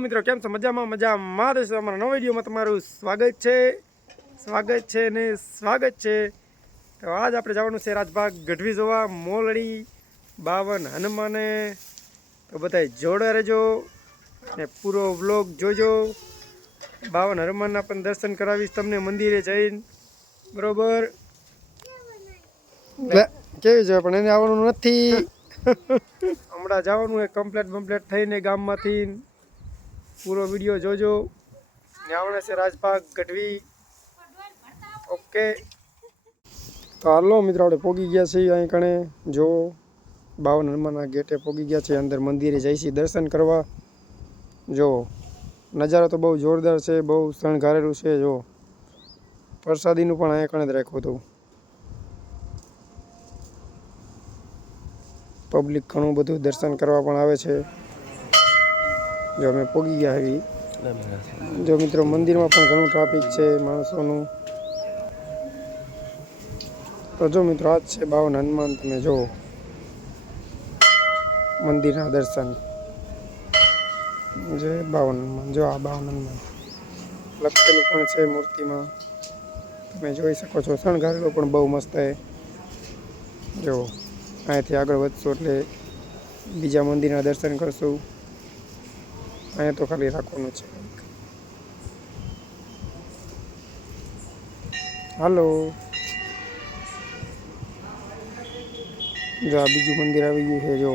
મિત્રો, કેમ છો? મજામાં દેશો અમારા નવા વિડીયોમાં તમારું સ્વાગત છે. તો આજ આપણે જવાનું છે રાજભાગ ગઢવી જોવા, મોલડી 52 હનુમાને. તો બધા જોડે રહેજો ને પૂરો વ્લોગ જોજો. 52 હનુમાનના પણ દર્શન કરાવીશ તમને મંદિરે જઈને, બરોબર? કેવી છે પણ એને આવવાનું નથી. હમણાં જવાનું હોય કમ્પ્લેટ થઈને ગામમાંથી. પૂરો વિડીયો જોજો. આવડે છે રાજભાગ ગઢવી. ઓકે, તો હાલો મિત્રો, આપણે પોગી ગયા છીએ અહીં કણે. જો 52 હનુમાનના ગેટે પોગી ગયા છે. અંદર મંદિરે જઈશી દર્શન કરવા. જો નજારો તો બહુ જોરદાર છે, બહુ શણગારેલું છે. જો પ્રસાદીનું પણ અહીં કણે જ રાખ્યું હતું. પબ્લિક ઘણું બધું દર્શન કરવા પણ આવે છે. જો અમે પોગી ગયા એવી. જો મિત્રો, મંદિરમાં પણ ઘણું ટ્રાફિક છે માણસોનું. તો જો મિત્રો, આજ છે 52 હનુમાન. તમે જો મંદિરના દર્શન. જે 52 હનુમાન, જો આ 52 હનુમાન લખેલું પણ છે મૂર્તિમાં. તમે જોઈ શકો છો. શણગારેલું પણ બહુ મસ્ત છે. જો અહીંયાથી આગળ વધશું એટલે બીજા મંદિરના દર્શન કરશું. અહીંયા તો ખાલી રાખવાનું છે. હાલો, જો આ બીજું મંદિર આવી ગયું છે. જો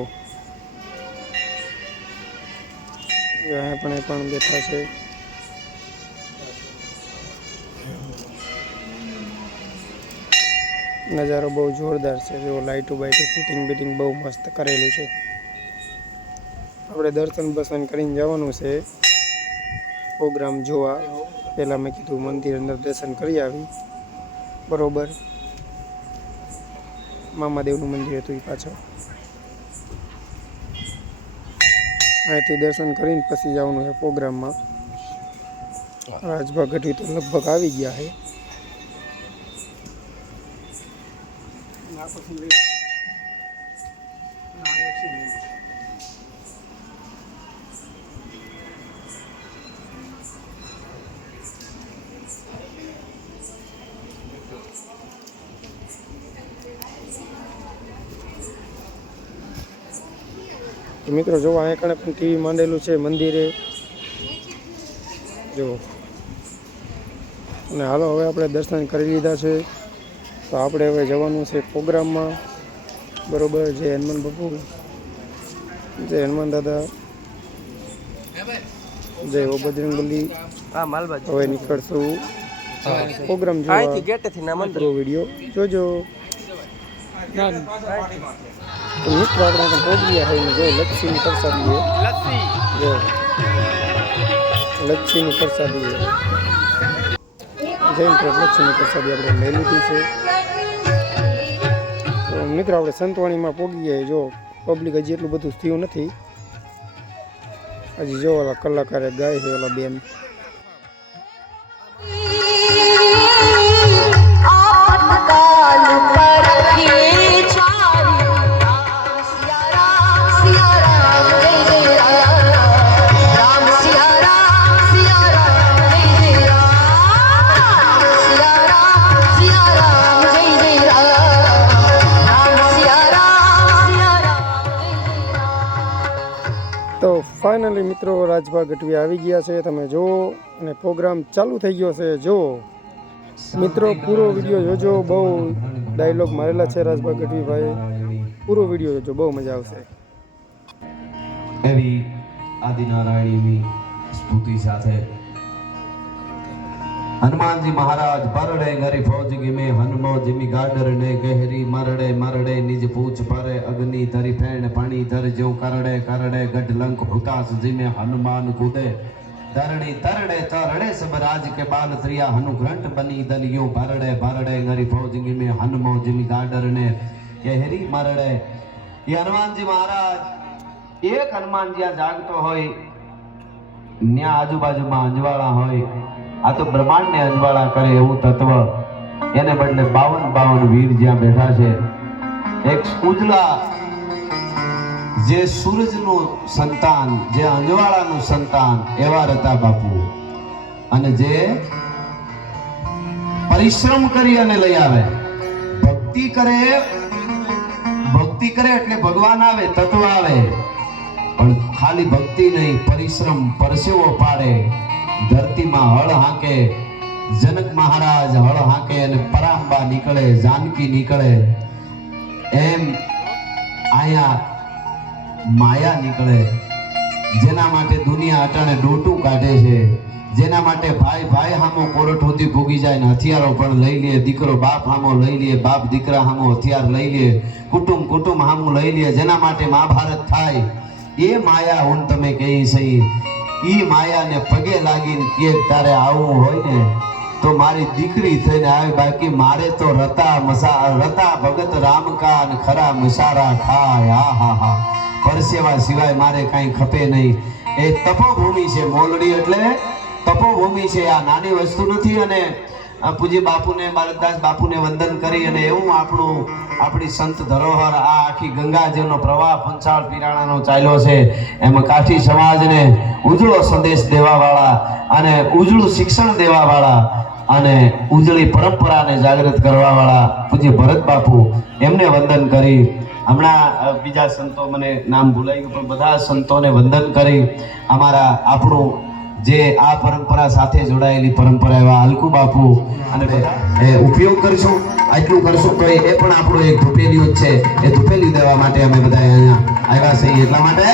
અહીંયા પણ બેઠા છે. નજારો બહુ જોરદાર છે. જો લાઇટો ફિટિંગ બહુ મસ્ત કરેલું છે. આપણે દર્શન કરીને જવાનું છે પ્રોગ્રામ જોવા. પહેલાં મેં કીધું મંદિર અંદર દર્શન કરી આવી, બરોબર? મામાદેવનું મંદિર હતું એ પાછળ. અહીંથી દર્શન કરીને પછી જવાનું છે પ્રોગ્રામમાં. રાજભાગ ગઢવી તો લગભગ આવી ગયા છે. મિત્રો, જો અહીંયા કણે પણ ટીવી માંડેલું છે મંદિરે. જો અને હાલો, હવે આપણે દર્શન કરી લીધા છે. તો આપણે હવે જવાનું છે પ્રોગ્રામમાં, બરોબર? જય હનુમાન બાપુ, જય હનુમાન દાદા, જય હો બજરંગબલી. હવે નીકળશું પ્રોગ્રામ જોવા. પૂરો વિડીયો જોજો. તો મિત્રો, આપણે પોગિયા થઈને જો લચ્છીની પ્રસાદી. જો લચ્છીની પ્રસાદી. લચ્છીની પ્રસાદી આપણે લઈ લીધી છે. તો મિત્રો, આપણે સંતવાણીમાં પોગી ગયા. જો પબ્લિક હજી એટલું બધું થયું નથી. હજી જો ઓલા કલાકારે ગાય છે, ઓલા બેન. તો ફાઇનલી મિત્રો, રાજભાગ ગઢવી આવી ગયા છે. તમે જુઓ, અને પ્રોગ્રામ ચાલુ થઈ ગયો છે. જુઓ મિત્રો, પૂરો વિડીયો જોજો. બહુ ડાયલોગ મારેલા છે રાજભાગ ગઢવી ભાઈ. પૂરો વિડીયો જોજો, બહુ મજા આવશે. એવી આદિનારાયણની સ્તુતિ સાથે હનુમાનજી મહારાજ પરડે ગરી ફૌજ ગીમે હનુમો જીમી ગાડર ને ગહેરી મરડે નિજ પૂછ પરે અગ્નિ ધરી ફેણ પાણી ધર જો કરડે ગઢ લંક હુતાસ જીમે હનુમાન કૂદે ધરણી તરડે ચરડે સબ રાજ કે બાલ ત્રિયા હનુગ્રંથ બની દલિયો ભરડે ગરી ફૌજ ગીમે હનુમો જીમી ગાડર ને ગહેરી મરડે. ये हनुमानजी महाराज एक हनुमान જ્યાં જાગતો હોય ન્યા આજુબાજુમાં અંજવાળા હોય. આ તો બ્રહ્માંડને અંજવાળા કરે એવું તત્વ. એને બદલે 52 વીર જ્યાં બેઠા છે. એક ઉજળા જે સૂરજનું સંતાન, જે અંજવાળાનું સંતાન એવા રતા બાપુ, અને જે પરિશ્રમ કરી અને લઈ આવે. ભક્તિ કરે એટલે ભગવાન આવે, તત્વ આવે. પણ ખાલી ભક્તિ નહીં, પરિશ્રમ, પરસેવો પાડે, ધરતીમાં હળ હાંકે. જનક મહારાજ હળ હાંકે અને પરાંબા નીકળે, જાનકી નીકળે. એમ આયા માયા નીકળે, જેના માટે દુનિયા અટાણે ડોટું કાઢે છે, જેના માટે ભાઈ ભાઈ હામો કોરટ સુધી ભોગી જાય ને હથિયારો પણ લઈ લે, દીકરો બાપ હામો લઈ લે, બાપ દીકરા હામો હથિયાર લઈ લે, કુટુંબ હામું લઈ લે, જેના માટે મહાભારત થાય. એ માયા હું તમે કહી સહી, ઈ માયાને પગે લાગીને કે તારે આવું હોય ને તો મારી દીકરી થઈને આવે, બાકી મારે તો રતા ભગત રામ કા અને ખરા મસારા ખાય. હા પરસેવા સિવાય મારે કાંઈ ખપે નહીં. એ તપોભૂમિ છે મોલડી, એટલે તપોભૂમિ છે. આ નાની વસ્તુ નથી. અને પૂજ્ય બાપુને, બાલકદાસ બાપુને વંદન કરી અને એવું આપણી સંત ધરોહર, આ આખી ગંગાજળનો પ્રવાહ પંચાળ પીરાણાનો ચાલ્યો છે. એમાં કાઠી સમાજને ઉજળો સંદેશ દેવાવાળા અને ઉજળું શિક્ષણ દેવાવાળા અને ઉજળી પરંપરાને જાગૃત કરવાવાળા પૂજ્ય ભરત બાપુ, એમને વંદન કરી. હમણાં બીજા સંતો, મને નામ ભૂલાઈ ગયું, પણ બધા સંતોને વંદન કરી. આપણું જે આ પરંપરા સાથે જોડાયેલી પરંપરા એવા હલકુ બાપુ અને બધા ઉપયોગ કરશું. આટલું કરશું તો એ પણ આપણું એક ધૂપેલિયું જ છે. એ ધૂપેલિયું દેવા માટે અમે બધા અહીંયા આવ્યા છીએ. એટલા માટે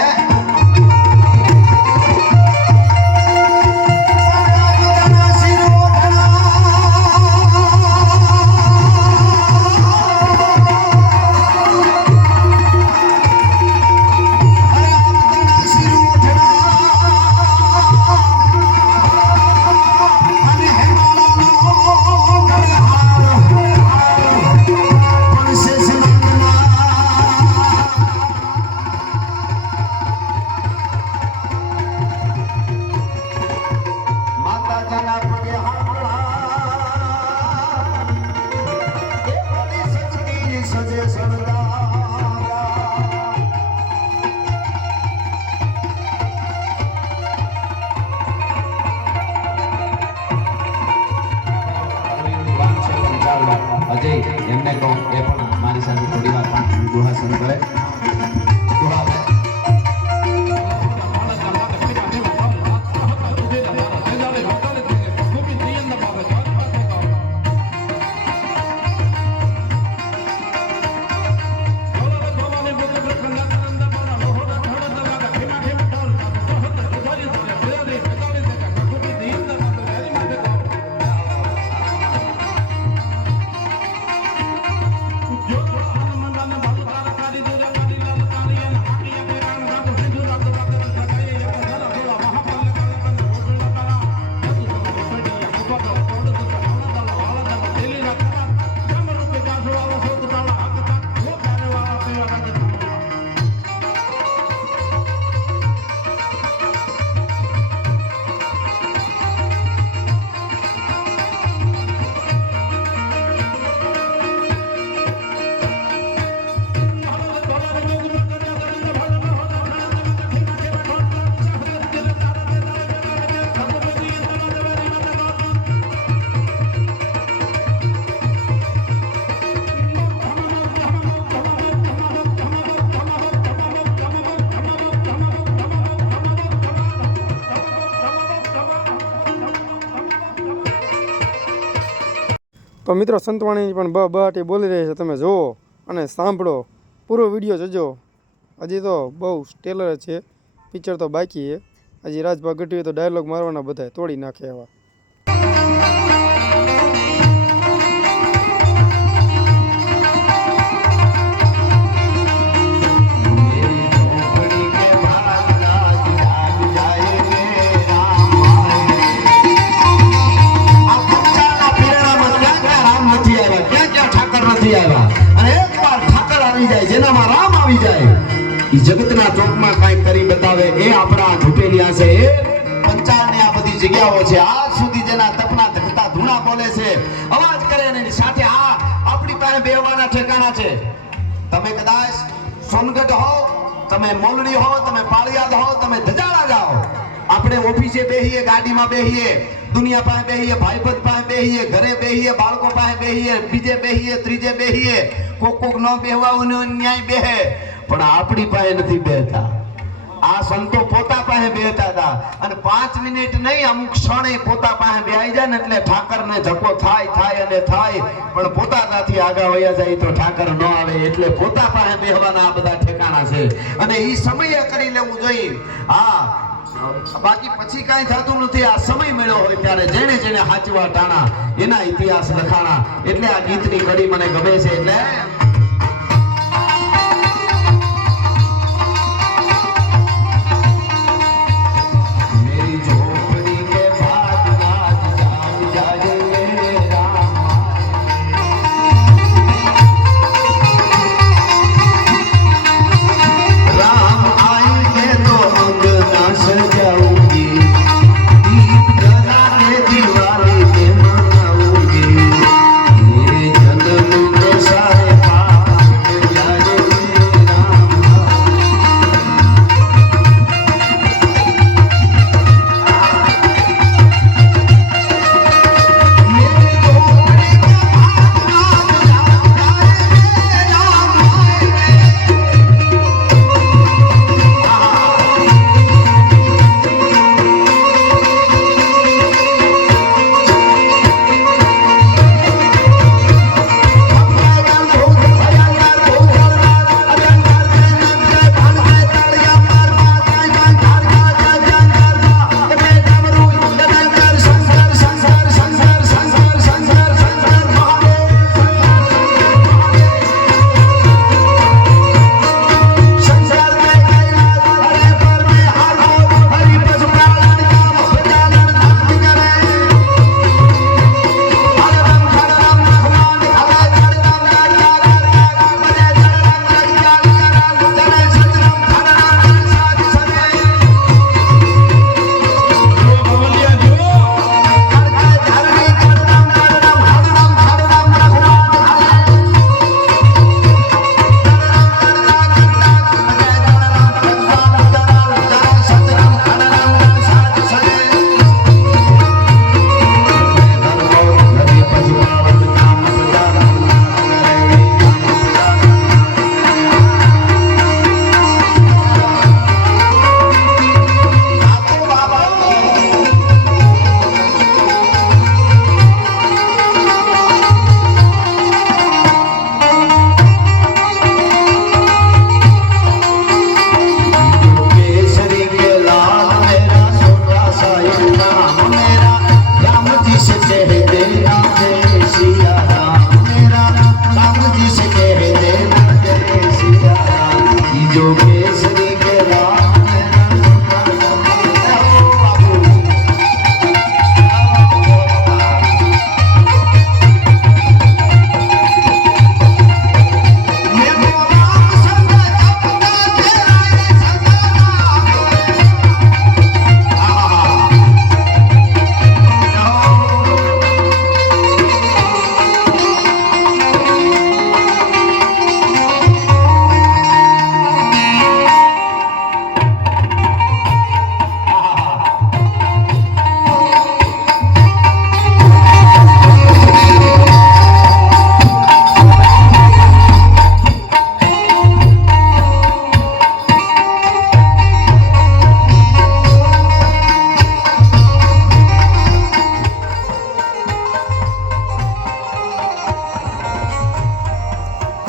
અજય એમને કહું, એ પણ મારી સાથે થોડી વાર દુહાસન કરે. તો મિત્રો સંતવાણી પણ બહાટી બોલી રહી છે, તમે જુઓ અને સાંભળો, પૂરો વિડીયો જોજો. હજી તો બહુ સ્ટેલર છે, પિક્ચર તો બાકી છે. હજી રાજભાગ ગઢવી તો ડાયલોગ મારવાના બધા તોડી નાખે એવા. જેનામાં રામ આવી જાય, એ જગતના ચોકમાં કાંઈક કરી બતાવે, એ આપણા ધૂપેલિયા છે. એ પંચાળની આ બધી જગ્યાઓ છે, આજ સુધી જેના તપના ધકતા ધૂણા બોલે છે, અવાજ કરે ને એની સાથે આપણી પાસે બેહવાના ઠેકાણા છે. તમે કદાચ સોનગઢ હો, તમે મોલડી હો, તમે પાળિયાદ હો, તમે ધજાળા જાઓ, આપણે ઓફિસે બેહીએ, ગાડીમાં બેહીએ, દુનિયા પાસે બેહીએ, ભાઈબંધ પાસે બેહીએ, ઘરે બેહીએ, બાળકો પાસે બેહીએ, બીજે બેહીએ, ત્રીજે બેહીએ, કોક ન બેહવાનો ન્યાય બેહે, પણ આપણી પાસે નથી બેહતા. આ સંતો પોતા પાસે બેહતા હતા, અને 5 મિનિટ નહીં, અમુક ક્ષણે પોતા પાસે બેહી જાય ને એટલે ઠાકરને ધક્કો થાય અને થાય, પણ પોતાનાથી આગળ વયા જાય તો ઠાકર ન આવે. એટલે પોતા પાસે બેહવાના આ બધા ઠેકાણા છે, અને એ સમયે કરી લેવું જોઈએ. હા, બાકી પછી કાંઈ થતું નથી. આ સમય મળ્યો હોય ત્યારે જેને જેને હાચવા ટાણા એના ઇતિહાસ લખાણા. એટલે આ ગીતની કડી મને ગમે છે. એટલે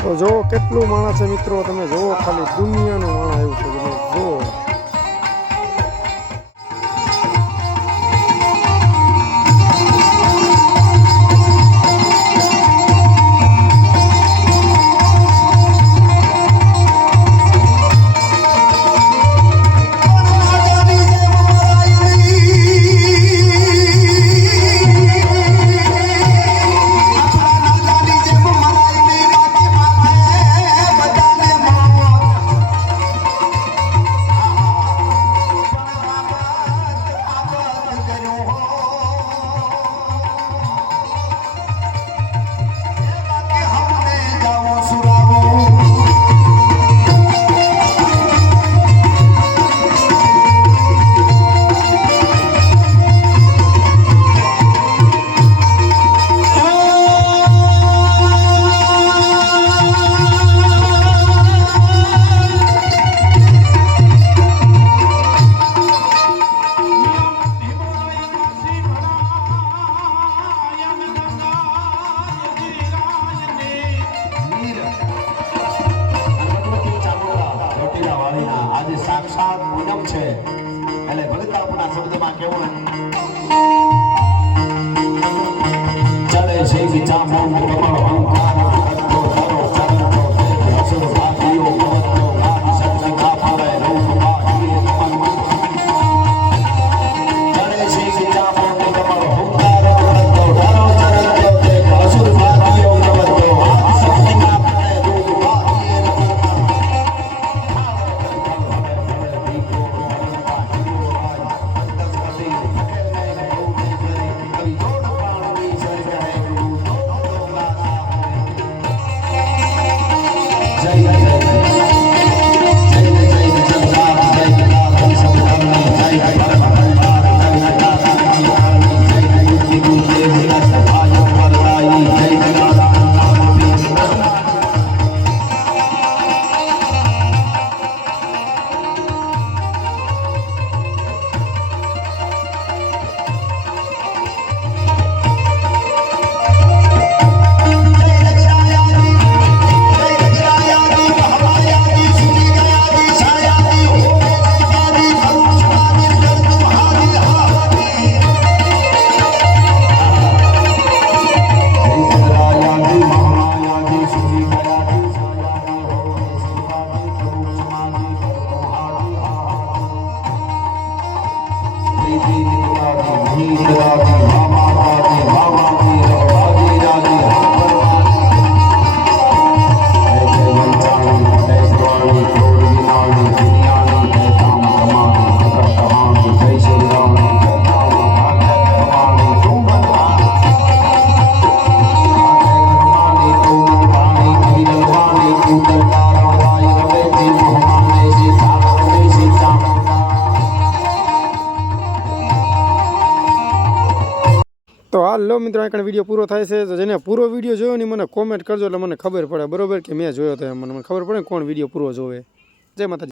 તો જો કેટલું માણસ છે મિત્રો, તમે જોવો ખાલી દુનિયાનું માણસ આવ્યું છે, તમે જોવો. ચડે છે વિચામો કમળ અહંકાર કરતો કરો ચરણો હસો સાથીઓ ગવતો ગાન સત્સંગા ફળે રૂપ વાહીએ નમન ચડે છે વિચામો કમળ અહંકાર કરતો કરો ચરણો હસો સાથીઓ ગવતો ગાન સત્સંગા ફળે રૂપ વાહીએ તો હાલો મિત્રો આ વિડીયો પૂરો થાય છે. તો જેને પૂરો વિડીયો જોયો ને મને કોમેન્ટ કરજો એટલે મને ખબર પડે બરોબર કે મેં જોયો તો મને ખબર પડે કોણ વિડીયો પૂરો જોવે. જય માતાજી.